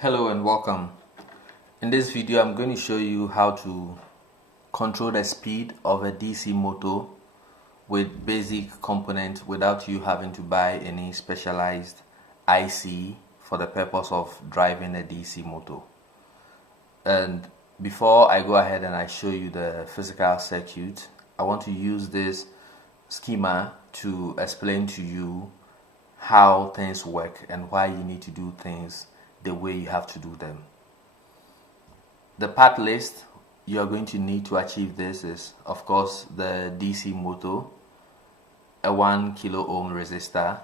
Hello and welcome. In this video I'm going to show you how to control the speed of a DC motor with basic components without you having to buy any specialized IC for the purpose of driving a DC motor. And before I go ahead and I show you the physical circuit, I want to use this schema to explain to you how things work and why you need to do things the way you have to do them. The part list you are going to need to achieve this is, of course, the DC motor, a 1 kilo ohm resistor,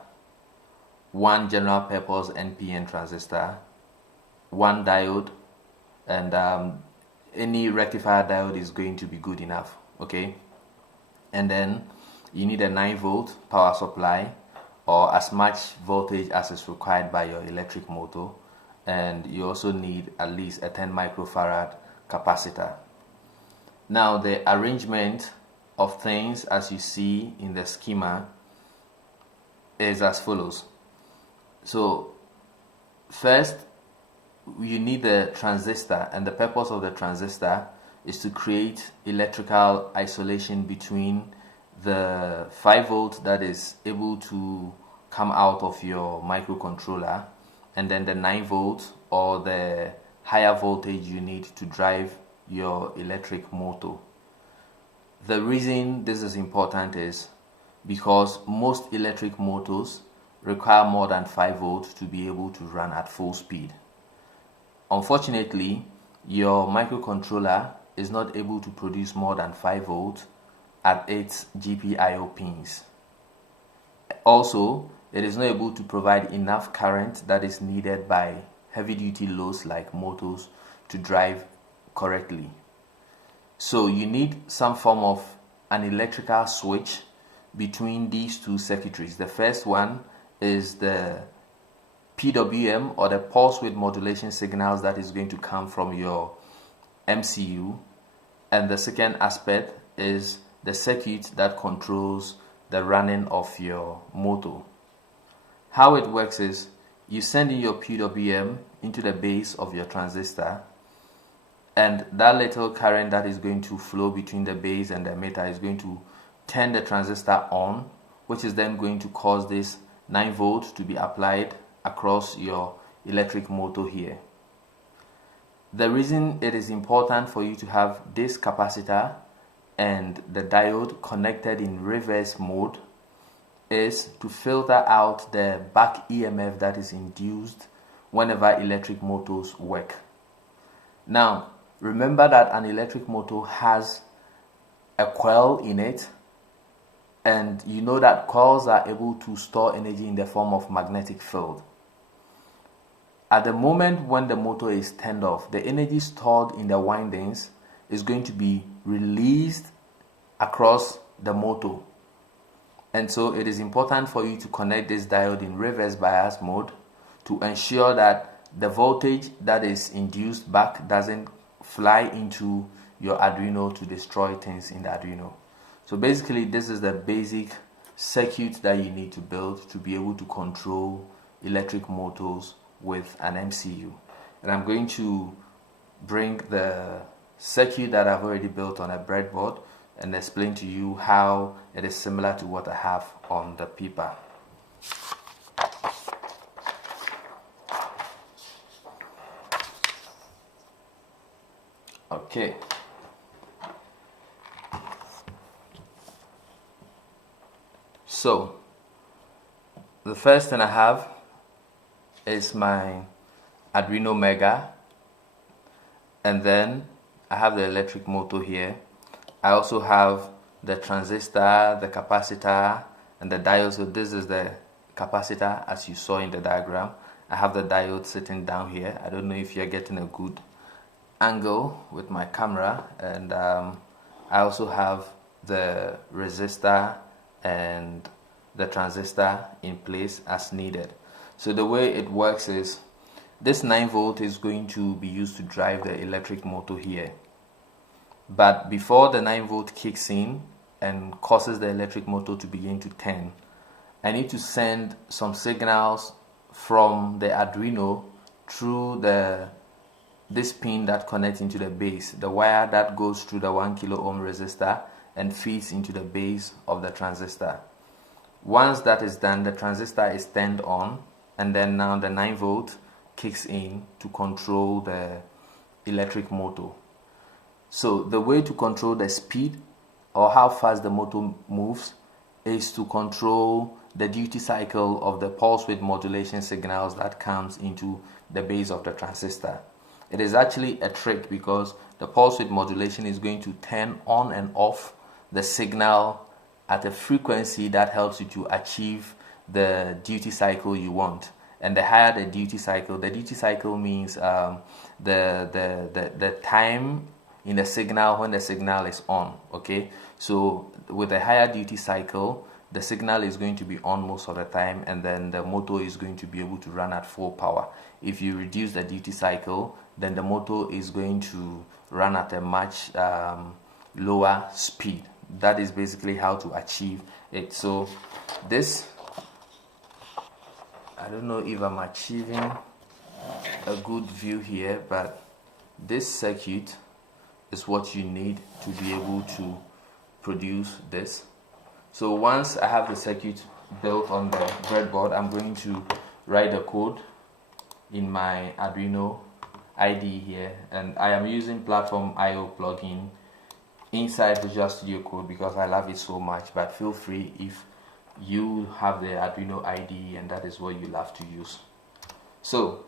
one general purpose NPN transistor, one diode, and any rectifier diode is going to be good enough, okay? And then you need a 9-volt power supply or as much voltage as is required by your electric motor, and you also need at least a 10 microfarad capacitor. Now the arrangement of things as you see in the schema is as follows. So first you need the transistor, and the purpose of the transistor is to create electrical isolation between the 5-volt that is able to come out of your microcontroller and then the 9-volt or the higher voltage you need to drive your electric motor. The reason this is important is because most electric motors require more than 5 volts to be able to run at full speed. Unfortunately, your microcontroller is not able to produce more than 5 volts at its GPIO pins. Also, it is not able to provide enough current that is needed by heavy-duty loads like motors to drive correctly. So you need some form of an electrical switch between these two circuitries. The first one is the PWM, or the pulse width modulation signals, that is going to come from your MCU, and the second aspect is the circuit that controls the running of your motor. How it works is you send in your PWM into the base of your transistor, and that little current that is going to flow between the base and the emitter is going to turn the transistor on, which is then going to cause this 9 volts to be applied across your electric motor here. The reason it is important for you to have this capacitor and the diode connected in reverse mode is to filter out the back EMF that is induced whenever electric motors work. Now, remember that an electric motor has a coil in it, and you know that coils are able to store energy in the form of magnetic field. At the moment when the motor is turned off, the energy stored in the windings is going to be released across the motor. And so it is important for you to connect this diode in reverse bias mode to ensure that the voltage that is induced back doesn't fly into your Arduino to destroy things in the Arduino. So basically this is the basic circuit that you need to build to be able to control electric motors with an MCU. And I'm going to bring the circuit that I've already built on a breadboard and explain to you how it is similar to what I have on the paper. Okay. So the first thing I have is my Arduino Mega, and then I have the electric motor here. I also have the transistor, the capacitor, and the diode. So this is the capacitor as you saw in the diagram. I have the diode sitting down here. I don't know if you're getting a good angle with my camera. And I also have the resistor and the transistor in place as needed. So the way it works is this 9 volt is going to be used to drive the electric motor here. But before the 9 volt kicks in and causes the electric motor to begin to turn, I need to send some signals from the Arduino through this pin that connects into the base, the wire that goes through the 1 kilo ohm resistor and feeds into the base of the transistor. Once that is done, the transistor is turned on, and then now the 9 volt kicks in to control the electric motor. So the way to control the speed or how fast the motor moves is to control the duty cycle of the pulse width modulation signals that comes into the base of the transistor. It is actually a trick because the pulse width modulation is going to turn on and off the signal at a frequency that helps you to achieve the duty cycle you want. And the higher the duty cycle means the time in the signal when the signal is on. Okay, so with a higher duty cycle, the signal is going to be on most of the time, and then the motor is going to be able to run at full power. If you reduce the duty cycle, then the motor is going to run at a much lower speed. That is basically how to achieve it. So this, I don't know if I'm achieving a good view here, but this circuit is what you need to be able to produce this. So once I have the circuit built on the breadboard, I'm going to write the code in my Arduino IDE here, and I am using Platform IO plugin inside Visual Studio Code because I love it so much. But feel free if you have the Arduino IDE and that is what you love to use. So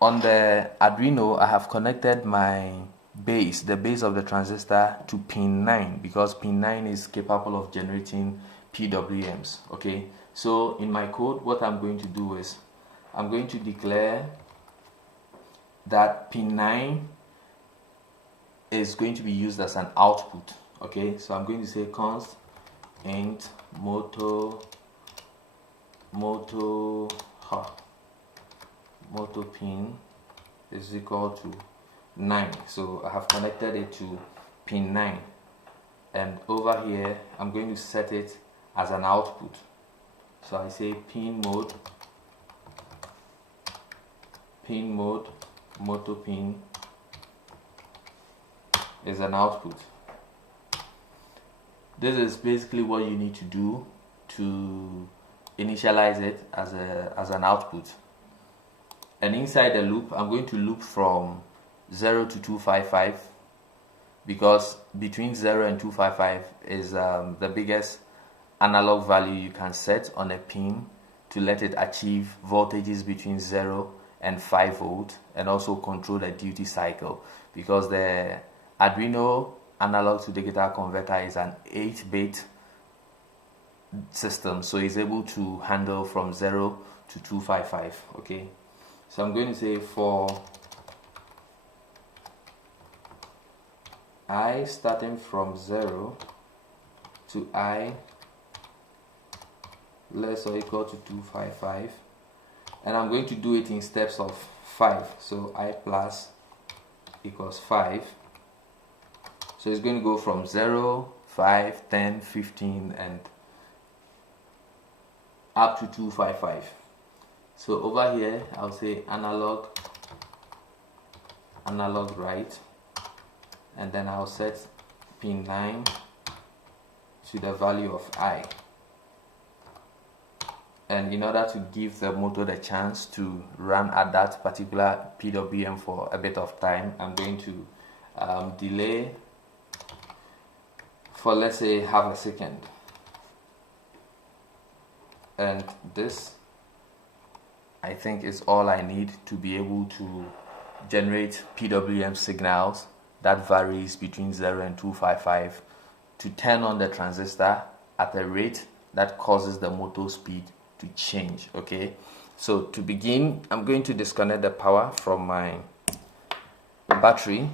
on the Arduino, I have connected my base, the base of the transistor, to pin 9 because pin 9 is capable of generating PWMs. Okay, so in my code, what I'm going to do is I'm going to declare that pin 9 is going to be used as an output. Okay, so I'm going to say const int motor pin is equal to 9. So I have connected it to pin 9, and over here I'm going to set it as an output. So I say pin mode motor pin is an output. This is basically what you need to do to initialize it as an output. And inside the loop, I'm going to loop from 0 to 255 because between 0 and 255 is the biggest analog value you can set on a pin to let it achieve voltages between 0 and 5 volt, and also control the duty cycle because the Arduino analog to digital converter is an 8-bit system, so it's able to handle from 0 to 255. Okay, so I'm going to say for I starting from 0 to I less or equal to 255, and I'm going to do it in steps of 5. So I plus equals 5. So it's going to go from 0, 5, 10, 15 and up to 255. So over here I'll say analog right, and then I'll set pin 9 to the value of I. And in order to give the motor the chance to run at that particular PWM for a bit of time, I'm going to delay for, let's say, half a second. And this, I think, is all I need to be able to generate PWM signals that varies between 0 and 255 to turn on the transistor at a rate that causes the motor speed to change. Okay, so to begin, I'm going to disconnect the power from my battery,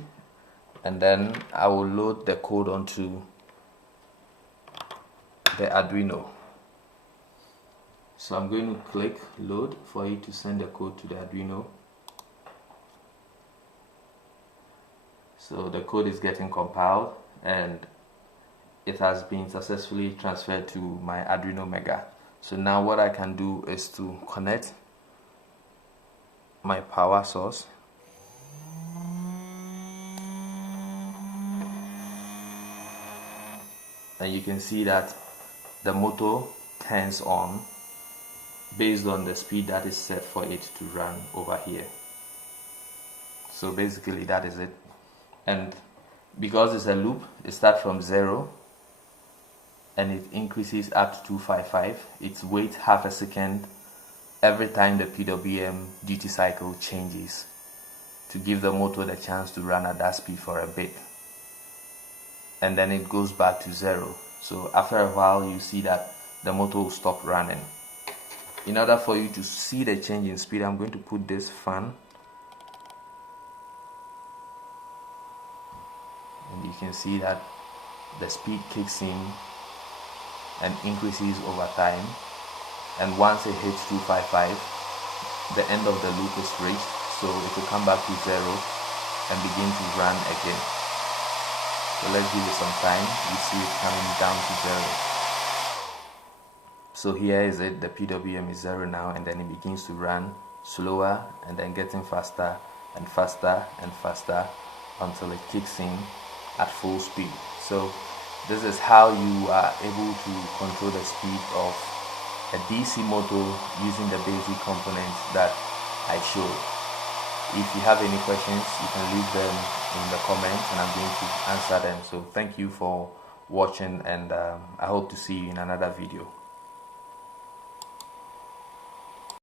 and then I will load the code onto the Arduino. So I'm going to click load for it to send the code to the Arduino. So the code is getting compiled and it has been successfully transferred to my Arduino Mega. So now what I can do is to connect my power source. And you can see that the motor turns on based on the speed that is set for it to run over here. So basically that is it. And because it's a loop, it starts from 0 and it increases up to 255. It waits half a second every time the PWM duty cycle changes to give the motor the chance to run at that speed for a bit. And then it goes back to 0. So after a while you see that the motor will stop running. In order for you to see the change in speed, I'm going to put this fan, and you can see that the speed kicks in and increases over time, and once it hits 255, the end of the loop is reached, so it will come back to 0 and begin to run again. So let's give it some time. You see it coming down to 0. So here is it, the PWM is 0 now, and then it begins to run slower and then getting faster and faster and faster until it kicks in at full speed. So this is how you are able to control the speed of a DC motor using the basic components that I showed. If you have any questions, you can leave them in the comments and I'm going to answer them. So thank you for watching, and I hope to see you in another video.